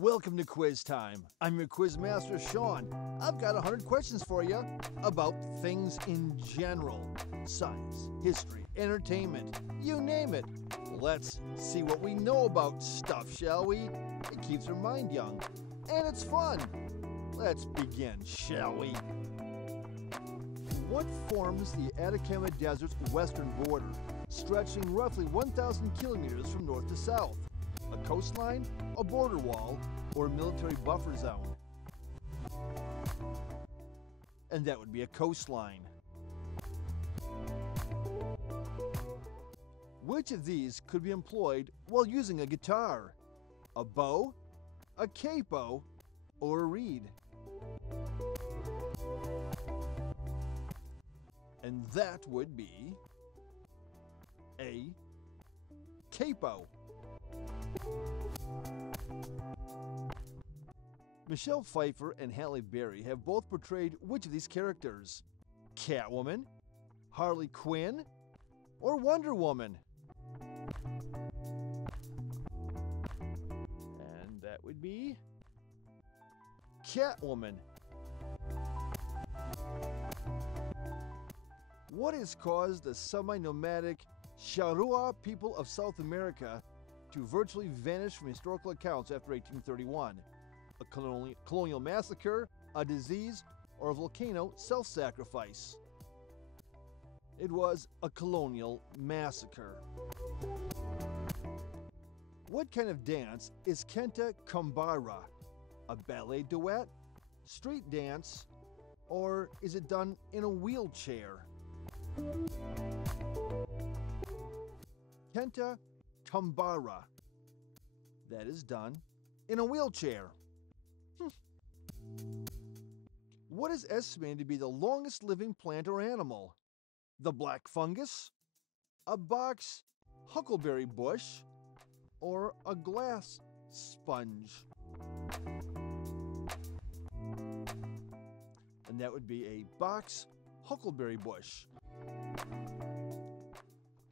Welcome to Quiz Time. I'm your quiz master, Sean. I've got 100 questions for you about things in general. Science, history, entertainment, you name it. Let's see what we know about stuff, shall we? It keeps our mind young, and it's fun. Let's begin, shall we? What forms the Atacama Desert's western border, stretching roughly 1,000 kilometers from north to south? A coastline, a border wall, or a military buffer zone? And that would be a coastline. Which of these could be employed while using a guitar? A bow, a capo, or a reed? And that would be a capo. Michelle Pfeiffer and Halle Berry have both portrayed which of these characters? Catwoman, Harley Quinn, or Wonder Woman? And that would be Catwoman. What has caused the semi-nomadic Charrua people of South America to virtually vanish from historical accounts after 1831? A colonial massacre, a disease, or a volcano self-sacrifice? It was a colonial massacre. What kind of dance is Kenta Kambara? A ballet duet, street dance, or is it done in a wheelchair? Kenta Kambara. That is done in a wheelchair. What is estimated to be the longest living plant or animal? The black fungus, a box huckleberry bush, or a glass sponge? And that would be a box huckleberry bush.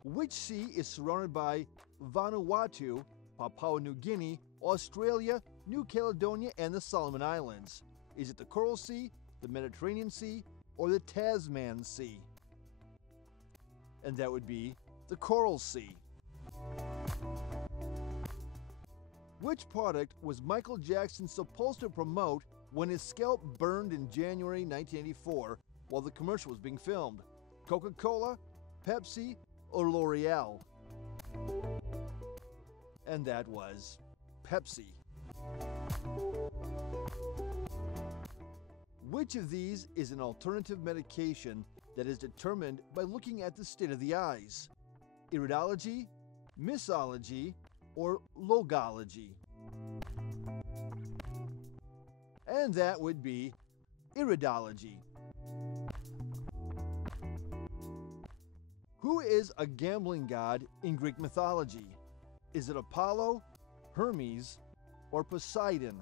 Which sea is surrounded by Vanuatu, Papua New Guinea, Australia, New Caledonia, and the Solomon Islands? Is it the Coral Sea, the Mediterranean Sea, or the Tasman Sea? And that would be the Coral Sea. Which product was Michael Jackson supposed to promote when his scalp burned in January 1984 while the commercial was being filmed? Coca-Cola, Pepsi, or L'Oreal? And that was Pepsi. Which of these is an alternative medication that is determined by looking at the state of the eyes? Iridology, missology, or logology? And that would be iridology. Who is a gambling god in Greek mythology? Is it Apollo, Hermes, or Poseidon?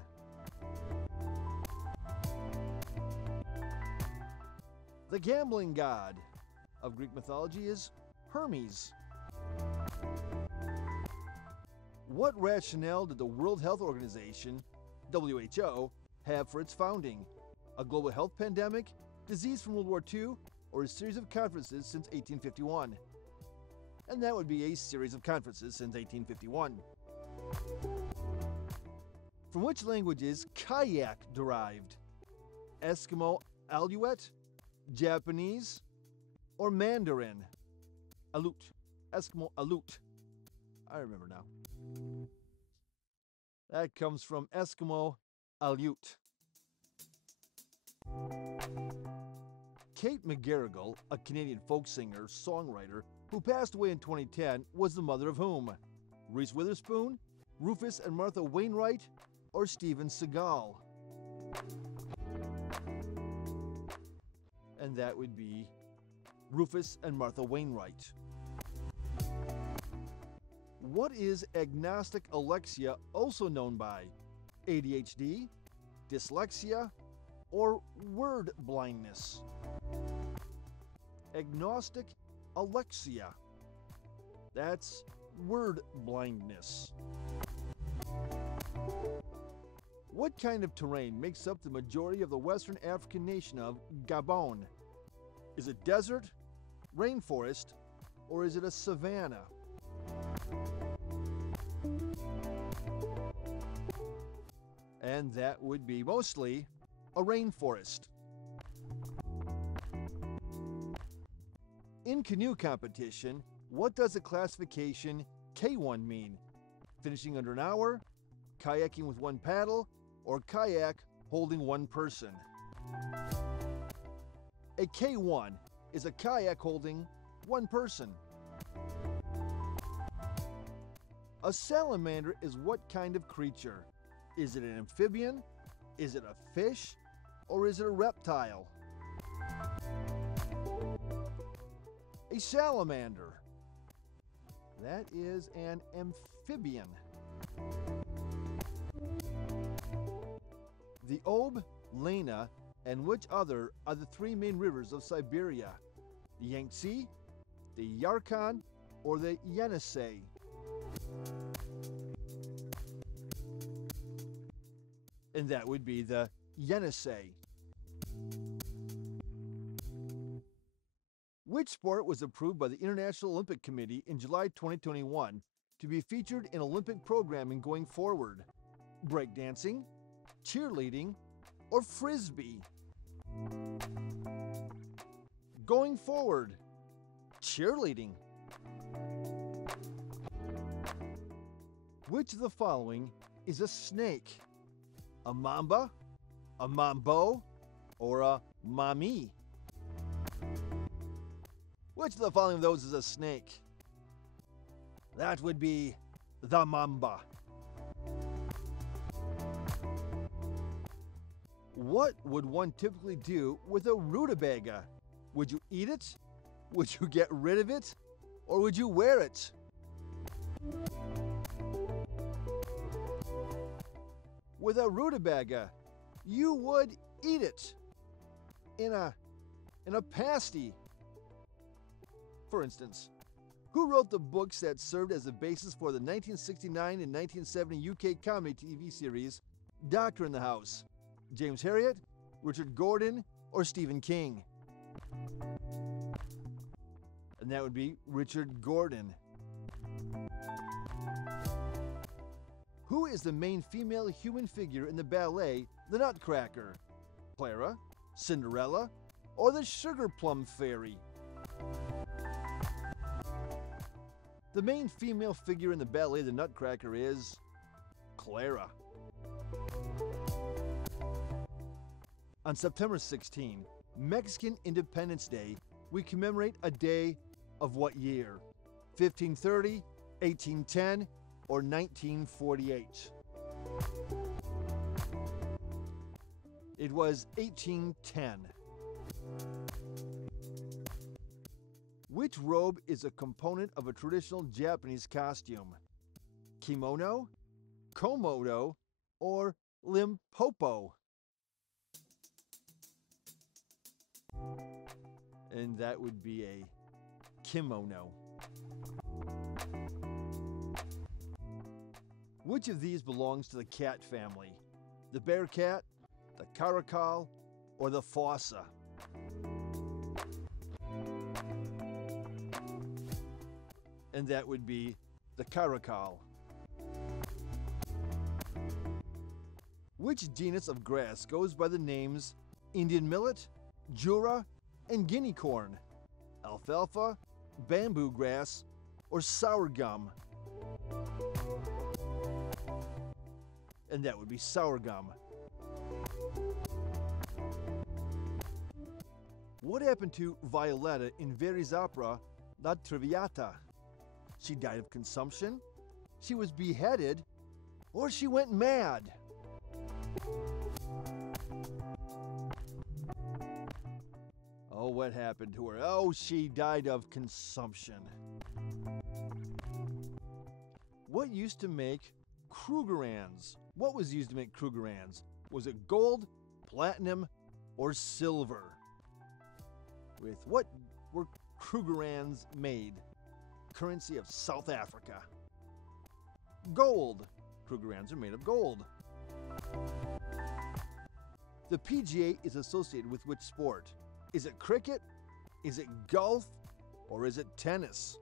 The gambling god of Greek mythology is Hermes. What rationale did the World Health Organization, WHO, have for its founding? A global health pandemic, disease from World War II, or a series of conferences since 1851? And that would be a series of conferences since 1851. From which language is kayak derived? Eskimo Aleut, Japanese, or Mandarin? Aleut. Eskimo Aleut. I remember now. That comes from Eskimo Aleut. Kate McGarrigle, a Canadian folk singer, songwriter, who passed away in 2010, was the mother of whom? Reese Witherspoon, Rufus and Martha Wainwright, or Steven Seagal? And that would be Rufus and Martha Wainwright. What is agnostic alexia also known by? ADHD, dyslexia, or word blindness? Agnostic alexia. That's word blindness. What kind of terrain makes up the majority of the Western African nation of Gabon? Is it desert, rainforest, or is it a savanna? And that would be mostly a rainforest. In canoe competition, what does the classification K1 mean? Finishing under an hour, kayaking with one paddle, or kayak holding one person? A K1 is a kayak holding one person. A salamander is what kind of creature? Is it an amphibian? Is it a fish? Or is it a reptile? A salamander. That is an amphibian. The Ob, Lena, and which other are the three main rivers of Siberia? The Yangtze, the Yarkon, or the Yenisei? And that would be the Yenisei. Which sport was approved by the International Olympic Committee in July 2021 to be featured in Olympic programming going forward? Breakdancing, cheerleading, or frisbee? Going forward, cheerleading. Which of the following is a snake? A mamba, a mambo, or a mami? Which of the following of those is a snake? That would be the mamba. What would one typically do with a rutabaga? Would you eat it? Would you get rid of it? Or would you wear it? With a rutabaga, you would eat it in a pasty. For instance, who wrote the books that served as the basis for the 1969 and 1970 UK comedy TV series Doctor in the House? James Herriot, Richard Gordon, or Stephen King? And that would be Richard Gordon. Who is the main female human figure in the ballet The Nutcracker? Clara, Cinderella, or the Sugar Plum Fairy? The main female figure in the ballet The Nutcracker is Clara. On September 16, Mexican Independence Day, we commemorate a day of what year? 1530, 1810, or 1948? It was 1810. Which robe is a component of a traditional Japanese costume? Kimono, komodo, or limpopo? And that would be a kimono. Which of these belongs to the cat family? The bear cat, the caracal, or the fossa? And that would be the caracal. Which genus of grass goes by the names Indian millet, jura, and guinea corn? Alfalfa, bamboo grass, or sorghum? And that would be sorghum. What happened to Violetta in Verdi's opera La Traviata? She died of consumption, she was beheaded, or she went mad? Oh, what happened to her? Oh, she died of consumption. What used to make Krugerrands? What was used to make Krugerrands? Was it gold, platinum, or silver? With what were Krugerrands made? Currency of South Africa. Gold. Krugerrands are made of gold. The PGA is associated with which sport? Is it cricket? Is it golf? Or is it tennis?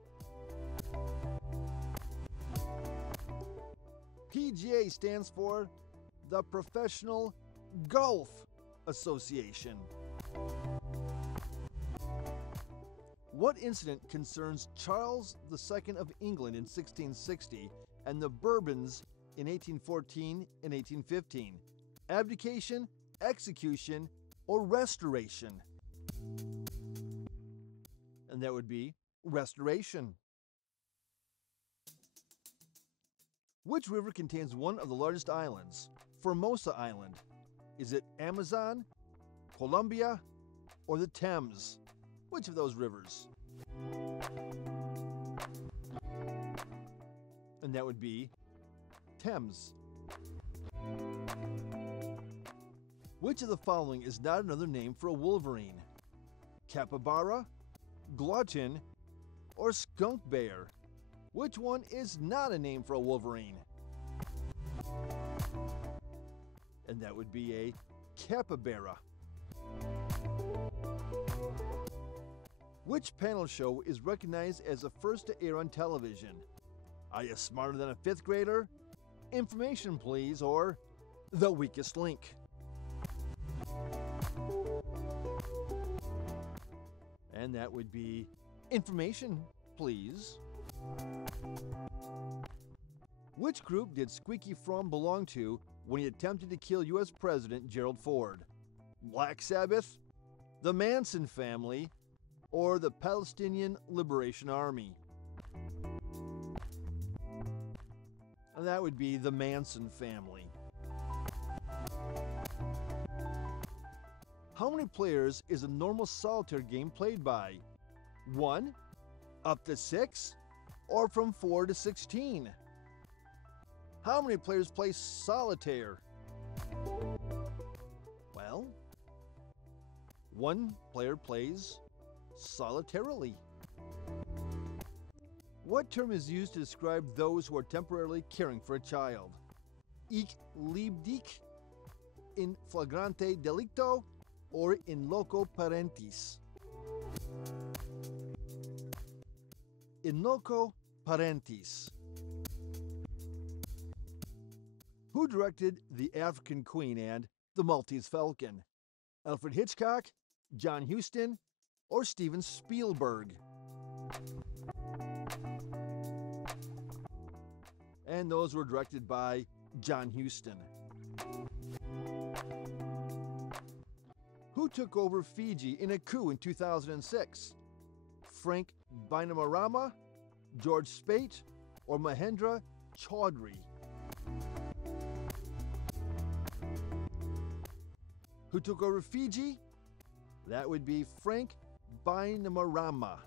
PGA stands for the Professional Golf Association. What incident concerns Charles II of England in 1660 and the Bourbons in 1814 and 1815? Abdication, execution, or restoration? And that would be restoration. Which river contains one of the largest islands? Formosa Island. Is it Amazon, Columbia, or the Thames? Which of those rivers? And that would be Thames. Which of the following is not another name for a wolverine? Capybara, glutton, or skunk bear? Which one is not a name for a wolverine? And that would be a capybara. Which panel show is recognized as the first to air on television? Are You Smarter Than a Fifth Grader? Information Please, or The Weakest Link? And that would be Information Please. Which group did Squeaky Fromm belong to when he attempted to kill U.S. President Gerald Ford? Black Sabbath, the Manson family, or the Palestinian Liberation Army? And that would be the Manson family. How many players is a normal solitaire game played by? 1, up to 6, or from 4 to 16? How many players play solitaire? Well, 1 player plays solitarily. What term is used to describe those who are temporarily caring for a child? Ich liebdich, in flagrante delicto, or in loco parentis? In loco parentis. Who directed The African Queen and The Maltese Falcon? Alfred Hitchcock, John Huston, or Steven Spielberg? And those were directed by John Huston. Who took over Fiji in a coup in 2006? Frank Bainimarama, George Speight, or Mahendra Chaudhry? Who took over Fiji? That would be Frank Bainimarama.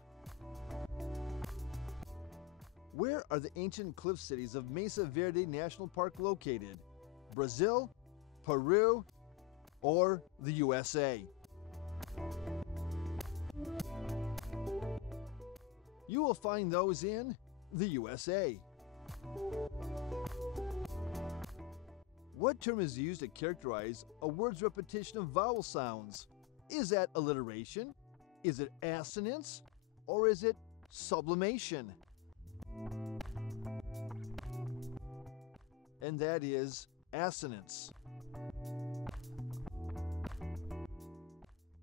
Where are the ancient cliff cities of Mesa Verde National Park located? Brazil, Peru, or the USA? You will find those in the USA. What term is used to characterize a word's repetition of vowel sounds? Is that alliteration? Is it assonance? Or is it sublimation? And that is assonance.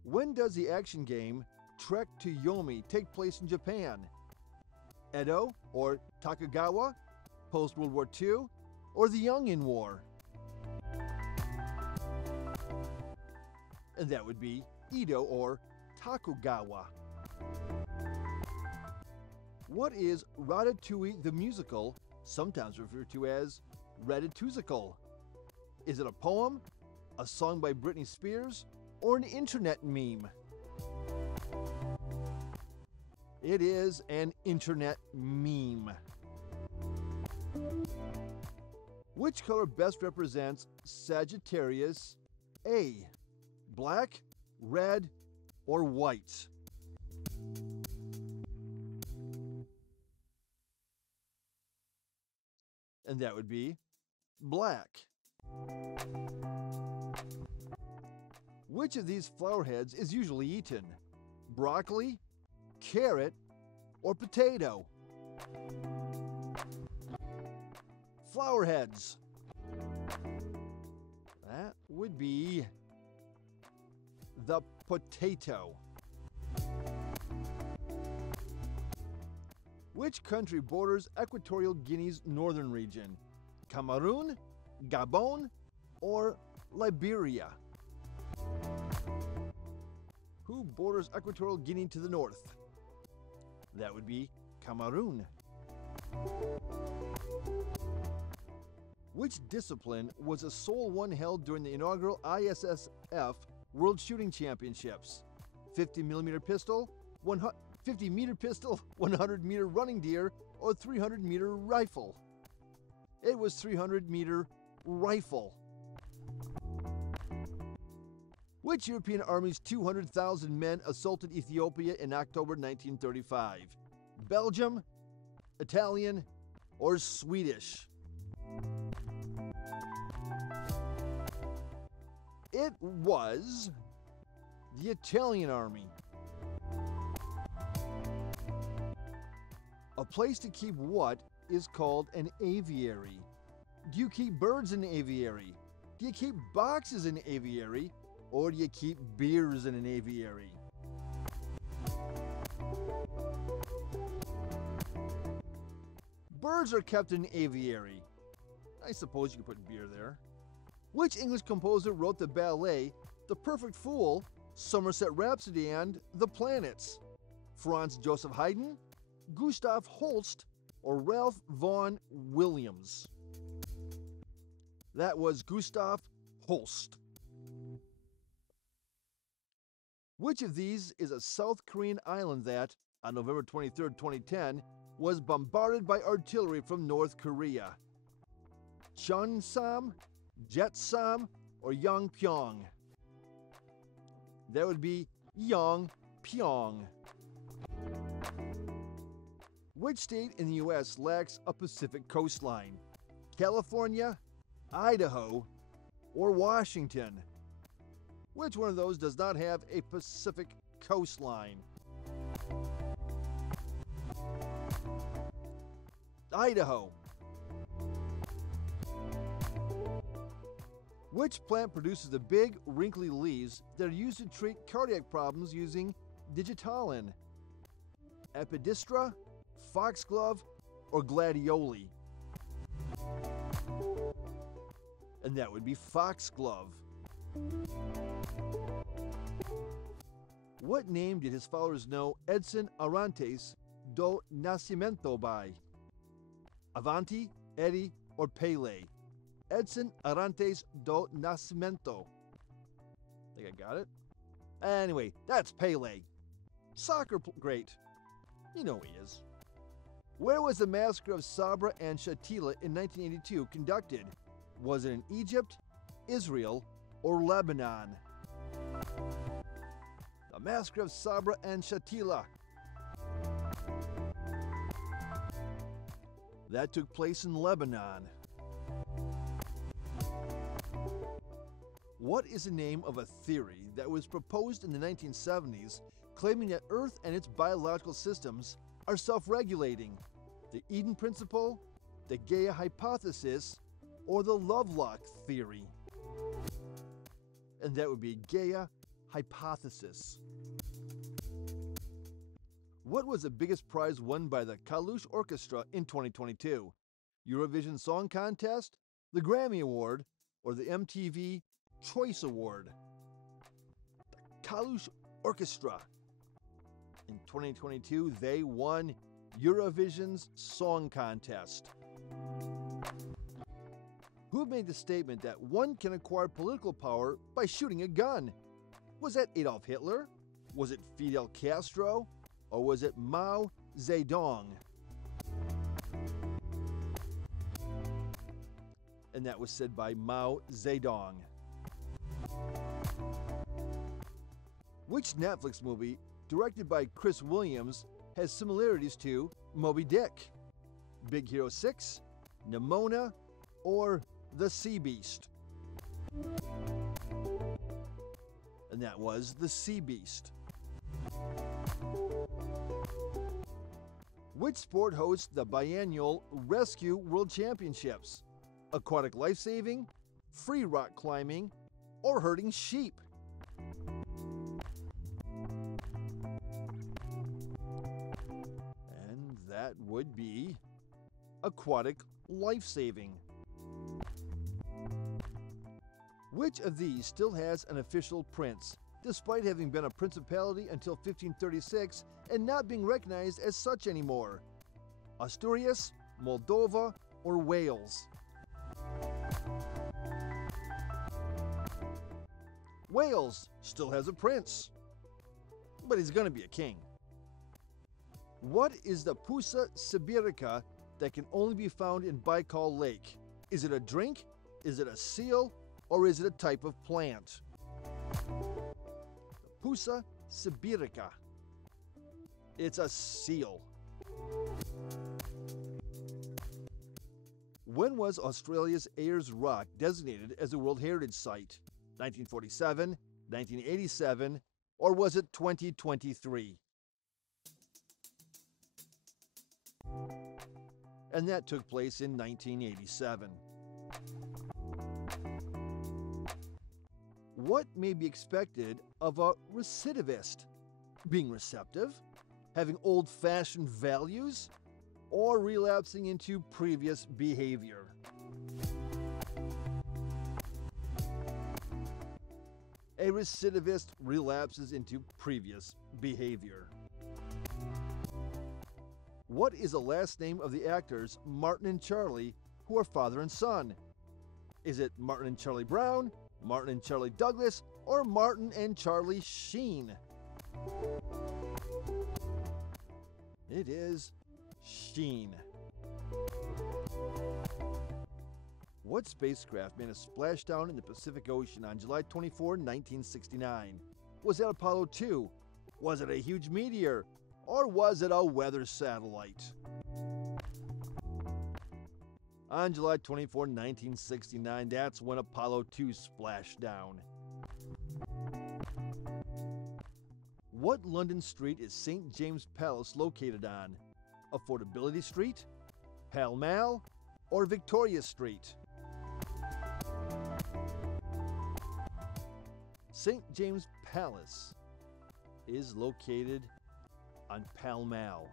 When does the action game Trek to Yomi take place in Japan? Edo or Tokugawa, post-World War II, or the Yongin War? And that would be Edo or Tokugawa. What is Ratatouille the Musical, sometimes referred to as Ratatouille? Is it a poem, a song by Britney Spears, or an internet meme? It is an internet meme. Which color best represents Sagittarius? A, black, red, or white? And that would be black. Which of these flower heads is usually eaten? Broccoli, carrot, or potato? Flower heads. That would be the potato. Which country borders Equatorial Guinea's northern region? Cameroon, Gabon, or Liberia? Who borders Equatorial Guinea to the north? That would be Cameroon. Which discipline was a sole one held during the inaugural ISSF World Shooting Championships? 50mm pistol, 50-meter pistol, 100-meter running deer, or 300-meter rifle? It was 300-meter rifle. Which European army's 200,000 men assaulted Ethiopia in October 1935? Belgium, Italian, or Swedish? It was the Italian army. A place to keep what is called an aviary? Do you keep birds in an aviary? Do you keep boxes in an aviary? Or do you keep beers in an aviary? Birds are kept in an aviary. I suppose you could put beer there. Which English composer wrote the ballet The Perfect Fool, Somerset Rhapsody, and The Planets? Franz Joseph Haydn, Gustav Holst, or Ralph Vaughan Williams? That was Gustav Holst. Which of these is a South Korean island that, on November 23, 2010, was bombarded by artillery from North Korea? Cheongsam, Jetsam, or Yongpyong? That would be Yongpyong. Which state in the U.S. lacks a Pacific coastline? California, Idaho, or Washington? Which one of those does not have a Pacific coastline? Idaho. Which plant produces the big, wrinkly leaves that are used to treat cardiac problems using digitalin? Epidistra, foxglove, or gladioli? And that would be foxglove. What name did his followers know Edson Arantes do Nascimento by? Avanti, Eddie, or Pele? Edson Arantes do Nascimento. Think I got it? Anyway, that's Pele. Soccer great. You know he is. Where was the massacre of Sabra and Shatila in 1982 conducted? Was it in Egypt, Israel, or Lebanon? The massacre of Sabra and Shatila. That took place in Lebanon. What is the name of a theory that was proposed in the 1970s claiming that Earth and its biological systems are self-regulating? The Eden Principle, the Gaia Hypothesis, or the Lovelock Theory? And that would be Gaia Hypothesis. What was the biggest prize won by the Kalush Orchestra in 2022? Eurovision Song Contest, the Grammy Award, or the MTV Choice Award? The Kalush Orchestra. In 2022, they won Eurovision's Song Contest. Who made the statement that one can acquire political power by shooting a gun? Was that Adolf Hitler? Was it Fidel Castro? Or was it Mao Zedong? And that was said by Mao Zedong. Which Netflix movie, directed by Chris Williams, has similarities to Moby Dick? Big Hero 6, Nimona, or The Sea Beast? And that was the sea beast. Which sport hosts the biennial Rescue World Championships? Aquatic life-saving, free rock climbing, or herding sheep? And that would be aquatic life-saving. Which of these still has an official prince, despite having been a principality until 1536 and not being recognized as such anymore? Asturias, Moldova, or Wales? Wales still has a prince, but he's going to be a king. What is the Pusa sibirica that can only be found in Baikal Lake? Is it a drink? Is it a seal? Or is it a type of plant? Pusa sibirica. It's a seal. When was Australia's Ayers Rock designated as a World Heritage Site? 1947, 1987, or was it 2023? And that took place in 1987. What may be expected of a recidivist? Being receptive, having old-fashioned values, or relapsing into previous behavior? A recidivist relapses into previous behavior. What is the last name of the actors Martin and Charlie, who are father and son? Is it Martin and Charlie Brown, Martin and Charlie Douglas, or Martin and Charlie Sheen? It is Sheen. What spacecraft made a splashdown in the Pacific Ocean on July 24, 1969? Was it Apollo 2? Was it a huge meteor? Or was it a weather satellite? On July 24, 1969, that's when Apollo 2 splashed down. What London street is St. James Palace located on? Affordability Street, Pall Mall, or Victoria Street? St. James Palace is located on Pall Mall.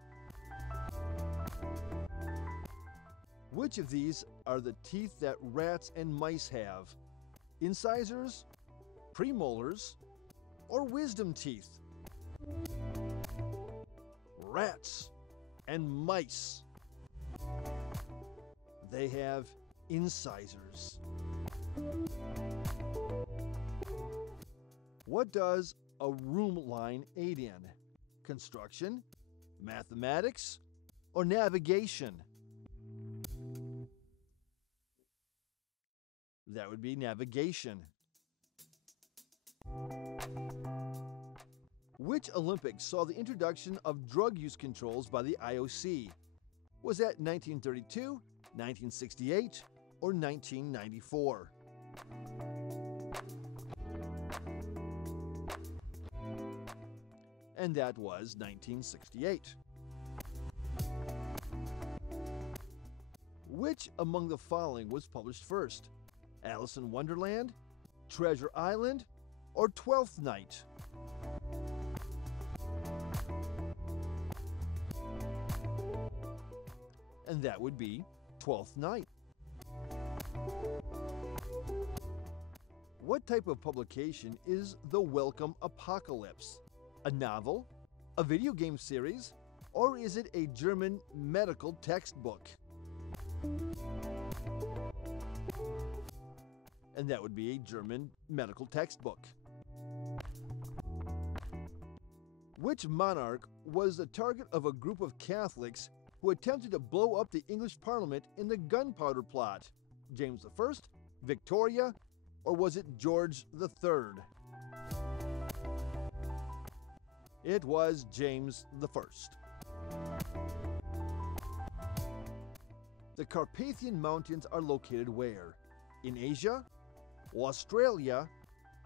Which of these are the teeth that rats and mice have? Incisors, premolars, or wisdom teeth? Rats and mice. They have incisors. What does a room line aid in? Construction, mathematics, or navigation? That would be navigation. Which Olympics saw the introduction of drug use controls by the IOC? Was that 1932, 1968, or 1994? And that was 1968. Which among the following was published first? Alice in Wonderland, Treasure Island, or Twelfth Night? And that would be Twelfth Night. What type of publication is The Welcome Apocalypse? A novel, a video game series, or is it a German medical textbook? And that would be a German medical textbook. Which monarch was the target of a group of Catholics who attempted to blow up the English Parliament in the Gunpowder Plot? James I, Victoria, or was it George III? It was James I. The Carpathian Mountains are located where? In Asia, Australia,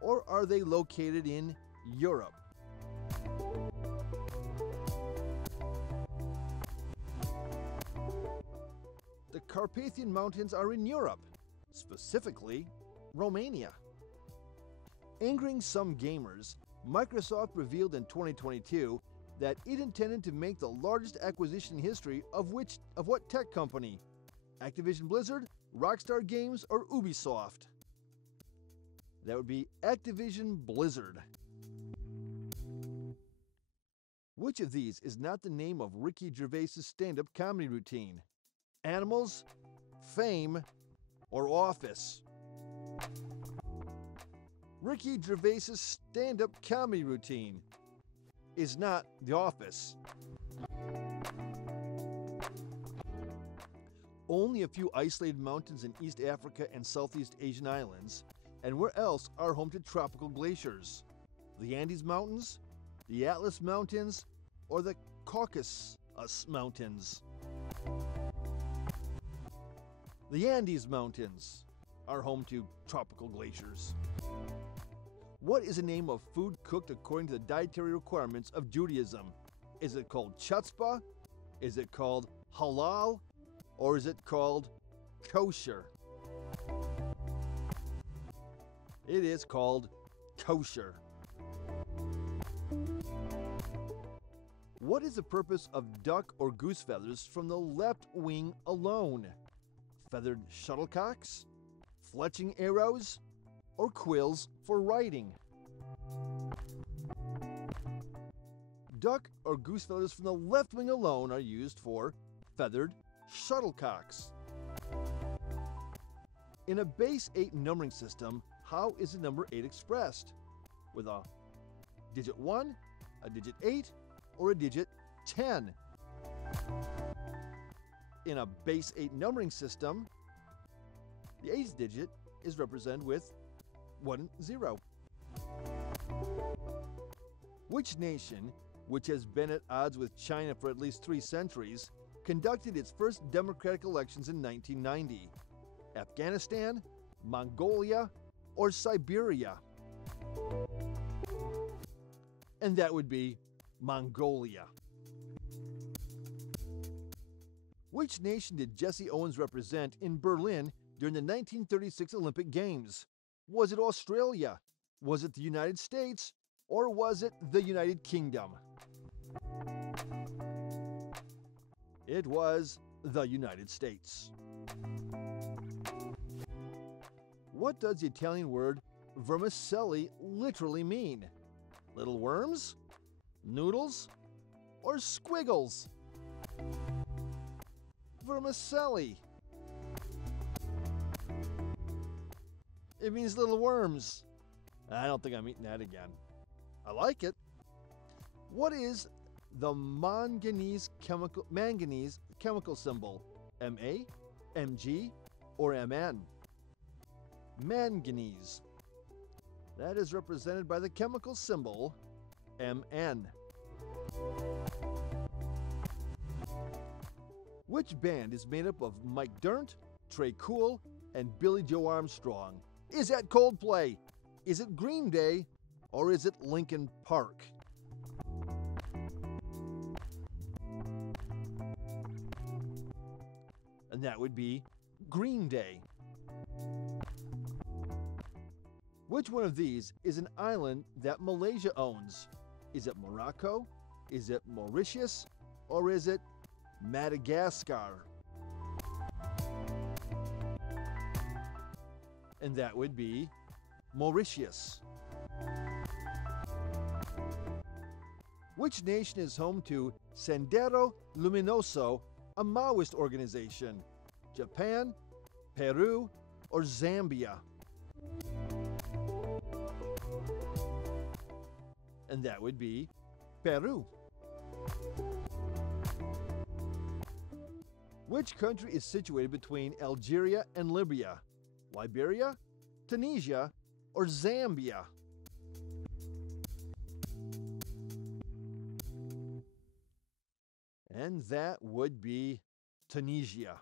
or are they located in Europe? The Carpathian Mountains are in Europe, specifically Romania. Angering some gamers, Microsoft revealed in 2022 that it intended to make the largest acquisition in history of what tech company? Activision Blizzard, Rockstar Games, or Ubisoft? That would be Activision Blizzard. Which of these is not the name of Ricky Gervais' stand-up comedy routine? Animals, Fame, or Office? Ricky Gervais' stand-up comedy routine is not The Office. Only a few isolated mountains in East Africa and Southeast Asian islands, and where else are home to tropical glaciers? The Andes Mountains, the Atlas Mountains, or the Caucasus Mountains? The Andes Mountains are home to tropical glaciers. What is the name of food cooked according to the dietary requirements of Judaism? Is it called chutzpah? Is it called halal? Or is it called kosher? It is called kosher. What is the purpose of duck or goose feathers from the left wing alone? Feathered shuttlecocks, fletching arrows, or quills for writing? Duck or goose feathers from the left wing alone are used for feathered shuttlecocks. In a base 8 numbering system, how is the number 8 expressed? With a digit 1, a digit 8, or a digit 10? In a base 8 numbering system, the 8th digit is represented with 1, 0. Which nation, which has been at odds with China for at least 3 centuries, conducted its first democratic elections in 1990? Afghanistan, Mongolia, or Siberia? And that would be Mongolia. Which nation did Jesse Owens represent in Berlin during the 1936 Olympic Games? Was it Australia? Was it the United States? Or was it the United Kingdom? It was the United States. What does the Italian word vermicelli literally mean? Little worms, noodles, or squiggles? Vermicelli. It means little worms. I don't think I'm eating that again. I like it. What is the manganese chemical symbol? Ma, Mg, or Mn? Manganese. That is represented by the chemical symbol Mn. Which band is made up of Mike Dirnt, Trey Cool, and Billy Joe Armstrong? Is that Coldplay? Is it Green Day? Or is it Linkin Park? And that would be Green Day. Which one of these is an island that Malaysia owns? Is it Morocco? Is it Mauritius? Or is it Madagascar? And that would be Mauritius. Which nation is home to Sendero Luminoso, a Maoist organization? Japan, Peru, or Zambia? And that would be Peru. Which country is situated between Algeria and Libya? Liberia, Tunisia, or Zambia? And that would be Tunisia.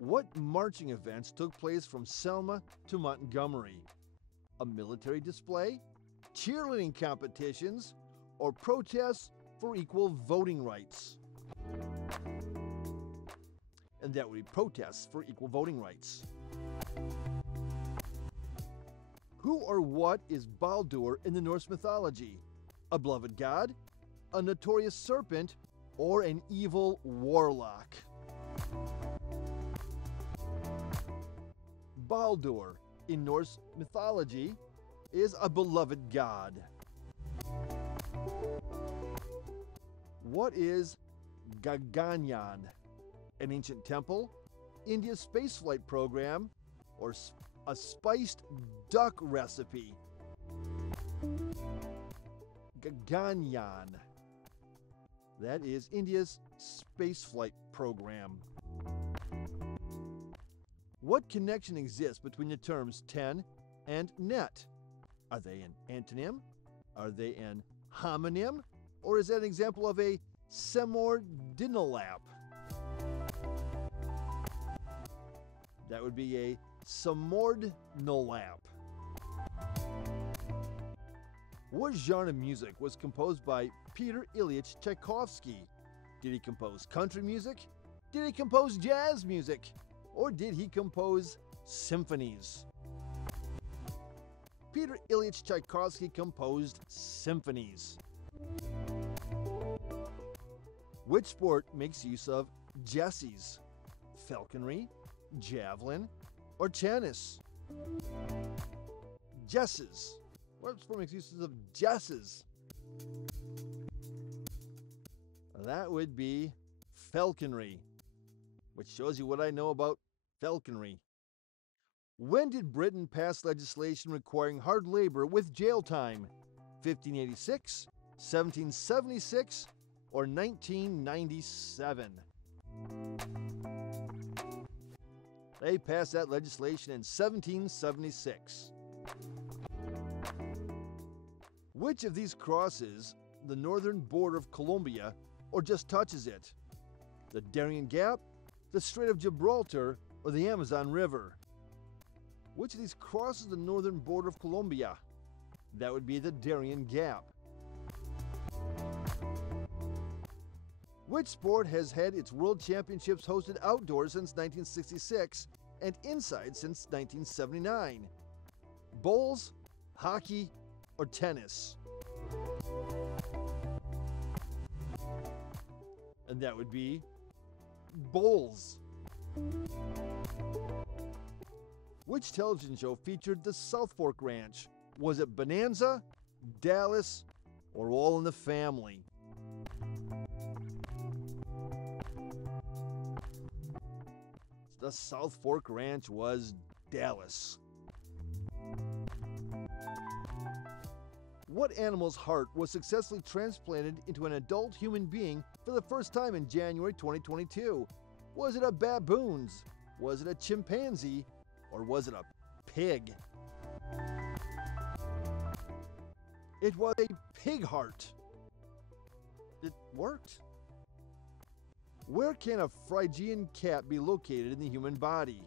What marching events took place from Selma to Montgomery? A military display, cheerleading competitions, or protests for equal voting rights? And that would be protests for equal voting rights. Who or what is Baldur in the Norse mythology? A beloved god, a notorious serpent, or an evil warlock? Baldur in Norse mythology is a beloved god. What is Gaganyaan? An ancient temple, India's spaceflight program, or a spiced duck recipe? Gaganyaan. That is India's spaceflight program. What connection exists between the terms ten and net? Are they an antonym? Are they an homonym? Or is that an example of a semordinolap? That would be a semordinolap. What genre of music was composed by Peter Ilyich Tchaikovsky? Did he compose country music? Did he compose jazz music? Or did he compose symphonies? Peter Ilyich Tchaikovsky composed symphonies. Which sport makes use of jesses? Falconry, javelin, or tennis? Jesses. What sport makes use of jesses? That would be falconry, which shows you what I know about falconry. When did Britain pass legislation requiring hard labor with jail time? 1586, 1776, or 1997? They passed that legislation in 1776. Which of these crosses the northern border of Colombia or just touches it? The Darien Gap, the Strait of Gibraltar, or the Amazon River? Which of these crosses the northern border of Colombia? That would be the Darien Gap. Which sport has had its World Championships hosted outdoors since 1966 and inside since 1979? Bowls, hockey, or tennis? And that would be bowls. Which television show featured the South Fork Ranch? Was it Bonanza, Dallas, or All in the Family? The South Fork Ranch was Dallas. What animal's heart was successfully transplanted into an adult human being for the first time in January 2022? Was it a baboon's? Was it a chimpanzee? Or was it a pig? It was a pig heart. It worked. Where can a Phrygian cat be located in the human body?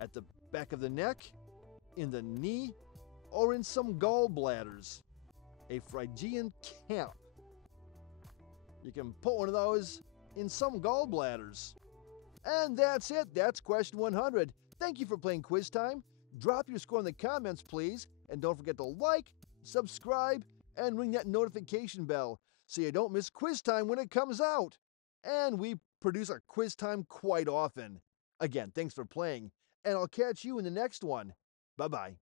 At the back of the neck, in the knee, or in some gallbladders? A Phrygian cat. You can put one of those in some gallbladders. And that's it. That's question 100. Thank you for playing Quiz Time. Drop your score in the comments, please. And don't forget to like, subscribe, and ring that notification bell so you don't miss Quiz Time when it comes out. And we produce our Quiz Time quite often. Again, thanks for playing, and I'll catch you in the next one. Bye-bye.